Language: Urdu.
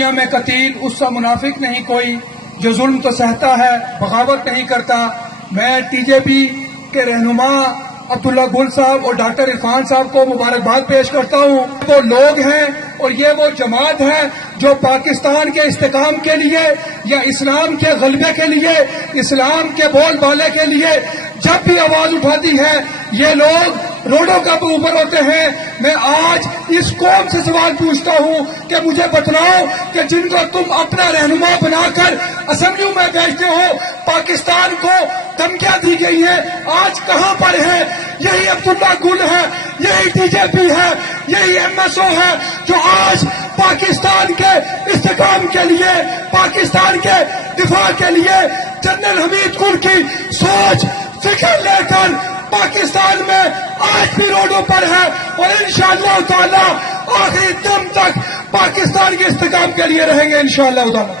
دنیا میں قتیل اس کا منافق نہیں کوئی جو ظلم تو سہتا ہے بغاوت نہیں کرتا۔ میں ٹی جے پی کے رہنما عبداللہ گل صاحب اور ڈاکٹر عرفان صاحب کو مبارکباد پیش کرتا ہوں۔ وہ لوگ ہیں اور یہ وہ جماعت ہے جو پاکستان کے استحکام کے لیے یا اسلام کے غلبے کے لیے، اسلام کے بول بالے کے لیے جب بھی آواز اٹھاتی ہے یہ لوگ روڈوں کا اوپر ہوتے ہیں۔ میں آج اس قوم سے سوال پوچھتا ہوں کہ مجھے بتلاؤ کہ جن کو تم اپنا رہنما بنا کر اسمبلیوں میں بھیجتے ہو، پاکستان کو دھمکیاں دی گئی ہیں، آج کہاں پر ہے؟ یہی عبداللہ گل ہے، یہی ٹی جے پی ہے، یہی ایم ایس او ہے جو آج پاکستان کے استحکام کے لیے، پاکستان کے دفاع کے لیے جنرل حمید گل کی سوچ فکر لے کر پاکستان میں آج بھی روڈوں پر ہے اور انشاءاللہ تعالی آخری دم تک پاکستان کے استحکام کے لیے رہیں گے انشاءاللہ تعالی۔